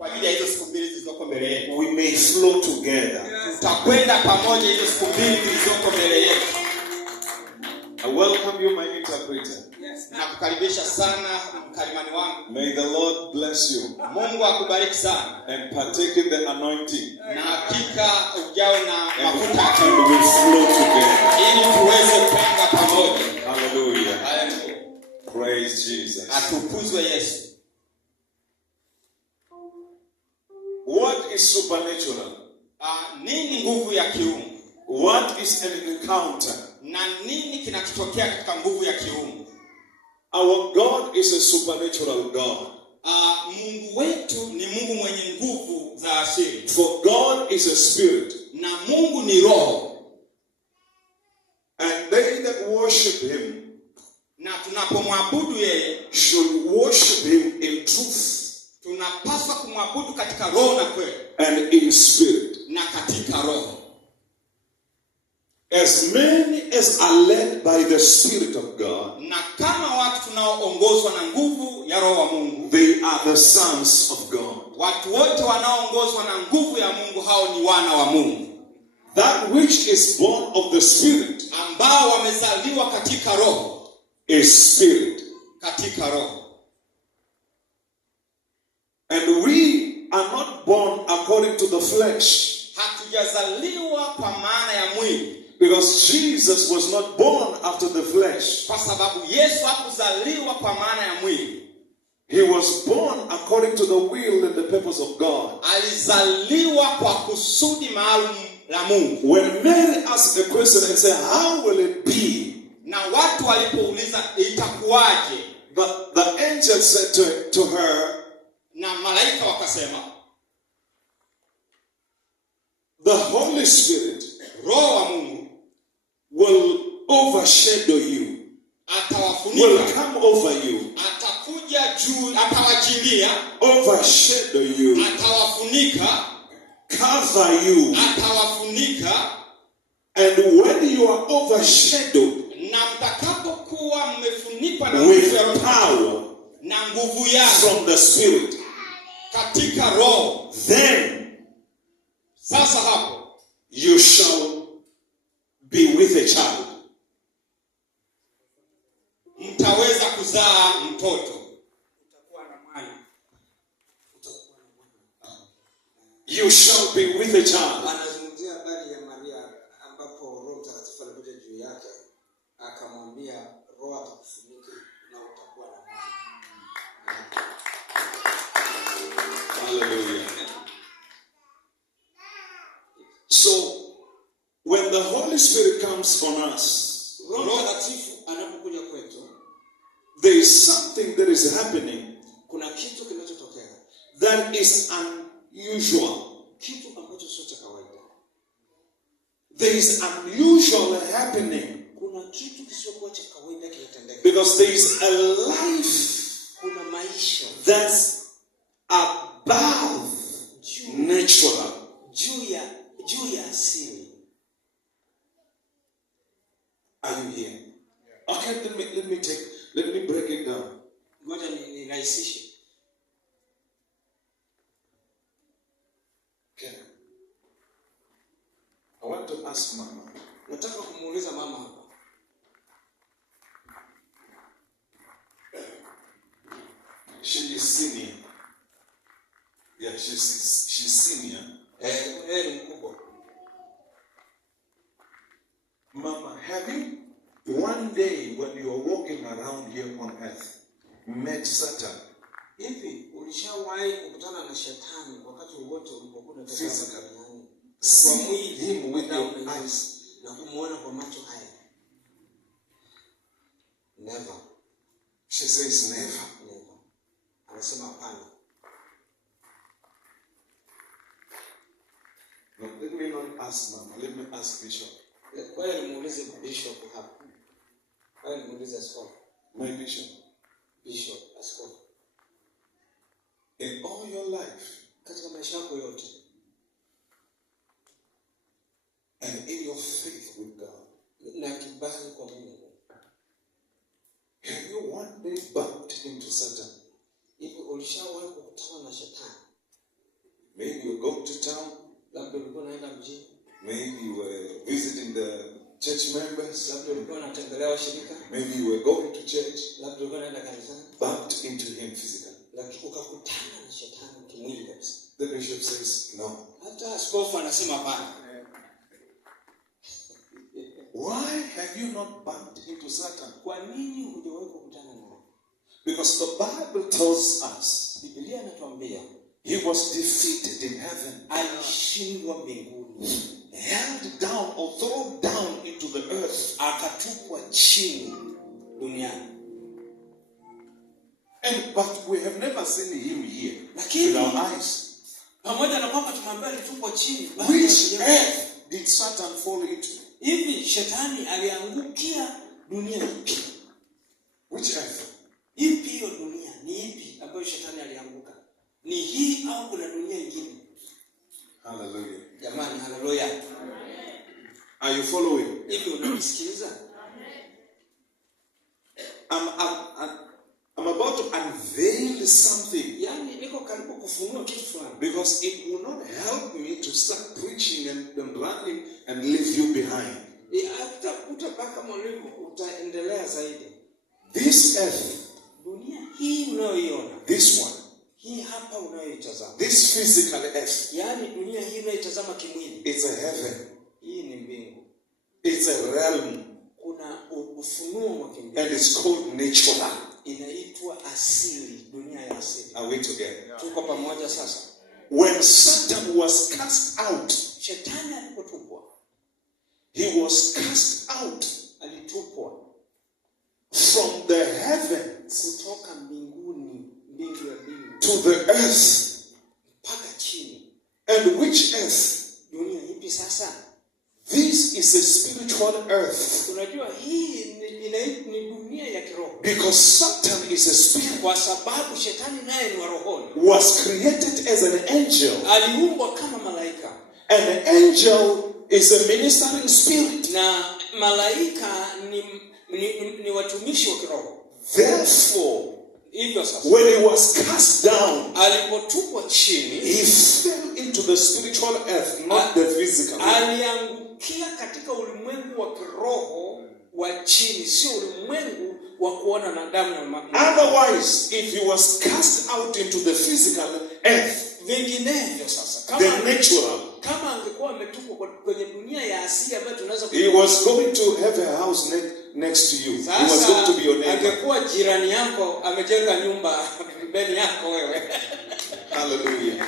kwa ajili ya hizo siku mbili zilizoko mbele yetu. We may flow together. Tutakwenda pamoja hizo siku mbili zilizoko mbele yetu. I welcome you, my interpreter. Nakukaribisha sana mkalimani wangu. May the Lord bless you. Mungu akubariki sana. And partake in the anointing. Na hakika ujao na mafuta. And we flow together. Ili tuweze kwenda pamoja. Hallelujah. Hallelujah. Praise Jesus. Atukuzwe Yesu. What is supernatural? Nini nguvu ya kiungu? What is an encounter? Na nini kinachotokea katika nguvu ya kiungu? Our God is a supernatural God. Mungu wetu ni Mungu mwenye nguvu za asili. For God is a spirit. Na Mungu ni roho. And they that worship him, na tunapomwabudu yeye, should worship him in truth. Tunapaswa kumwabudu katika roho na kweli. And in spirit. Na katika roho. As many as are led by the Spirit of God, na kama watu tunaoongozwa na nguvu ya roho wa Mungu, they are the sons of God. Watu wote wanaoongozwa na nguvu ya Mungu, hao ni wana wa Mungu. That which is born of the Spirit, ambao wamezaliwa katika roho, is spirit. Katika roho. And we are not born according to the flesh. Hatujazaliwa kwa maana ya mwili. Because Jesus was not born after the flesh. Kwa sababu Yesu hakuzaliwa kwa maana ya mwili. He was born according to the will and the purpose of God. Alizaliwa kwa kusudi maalum la Mungu. When Mary asked the question and said, how will it be? Na watu walipouliza itakuwaje? But the angel said to her, na malaika wakasema, the Holy Spirit, roho wa Mungu, will overshadow you. Atawafunika. Will come over you. Atakuja juu, atawajilia. Overshadow you. Atawafunika. Cover you. Atawafunika. And when you are overshadowed, na mtakapokuwa mmefunikwa na with power, na nguvu yake from the Spirit, katika roho, then sasa hapo you shall be with a child. Mtaweza kuzaa mtoto. Utakuwa na mwana. You shall be with a child. Anazungumzia habari ya Maria ambapo Roho Mtakatifu alikuja juu yake akamwambia roho atakufunika na utakuwa na mwana. Hallelujah. So when the Holy Spirit comes on us, Roho Mtakatifu anapokuja kwetu, there is something that is happening. Kuna kitu kinachotokea that is unusual. Kitu ambacho sio cha kawaida. There is unusual happening. Kuna kitu kisichokuwa cha kawaida kinatendeka. Because there is a life, kuna maisha that's above natural. Juu ya asili. Are you here? Okay, let me break it down. Ngoja nirahisishe. Okay. I want to ask Mama. Nataka kumuuliza mama hapa. She is senior. Yeah, she's senior. Ni mkubwa. Mama, have you one day when you are walking around here on earth met Satan? Hivi ulishawahi kukutana na shetani wakati wote ulipokuwa unataka duniani? See him with your eyes. Na kumuona kwa macho haya? Never. She says never. Never. Anasema hapana. No, let me not ask Mama. Let me ask Bishop. Kwa hiyo nimuulize Bishop hapa. Kwa hiyo nimuulize askofu. My Bishop. Bishop, askofu. In all your life, katika maisha yako yote, and in your faith with God, na kibali kwa Mungu, have you one day bumped into Satan? Hivi ulishawahi kukutana na shetani? Maybe you were going to town. Labda ulikuwa unaenda mjini. Maybe you were visiting the church members. Labda ulikuwa unatembelea washirika. Maybe you were going to church. Labda ulikuwa unaenda kanisani. Bumped into him physically. Lakini ukakutana na shetani kimwili kabisa. The bishop says no. Hata askofu anasema hapana. Why have you not bumped into Satan? Kwa nini hujawahi kukutana naye? Because the Bible tells us Biblia inatuambia he was defeated in heaven, alishindwa mbinguni, held down or thrown down into the earth, akatupwa chini duniani. but we have never seen him here Lakini with our eyes. pamoja na kwamba tunaambia alitupwa chini, Which earth did Satan fall into? hivi shetani aliangukia dunia ipi? Which earth? Ipi hiyo dunia? Ni ipi ambayo shetani alianguka? Ni hii au kuna dunia nyingine? Hallelujah. Jamani, haleluya. Are you following? Hivi unanisikiliza? I'm about to unveil something, Yaani niko karibu kufunua kitu fulani. because it will not help me to start preaching and running and leave you behind. Hata utapaka mwalimu utaendelea zaidi. This earth, Dunia hii unayoiona, this one, hii hapa unayoitazama, this physical earth, yaani dunia hii unayoitazama kimwili, it's a heaven. hii ni mbingu. It's a realm, Kuna ufunuo wa kimbingu. and it's called natural. Inaitwa asili, dunia ya asili. Are we together? Tuko pamoja sasa? When Satan was cast out, Shetani alipotupwa, he was cast out alitupwa from the heavens kutoka mbinguni, mbingu ya mbingu, to the earth. mpaka chini. And which earth? Dunia ipi sasa? This is a spiritual earth, Tunajua hii ni dunia ya kiroho, because Satan is a spirit, kwa sababu shetani naye ni wa rohoni. was created as an angel. Aliumbwa kama malaika, An angel is a ministering spirit. na malaika ni watumishi wa kiroho. Therefore, Hivyo sasa, when he was cast down, alipotupwa chini, he fell into the spiritual earth, not the physical. aliangukia katika ulimwengu wa kiroho wa chini, sio ulimwengu wa kuona na damu na maji. Otherwise, if he was cast out into the physical earth, Vinginevyo sasa, the natural, kama angekuwa ametupwa kwenye dunia ya asili ambayo tunaweza he was going to have a house next to you. He was going to be your neighbor. angekuwa jirani yako, amejenga nyumba pembeni yako wewe. Hallelujah.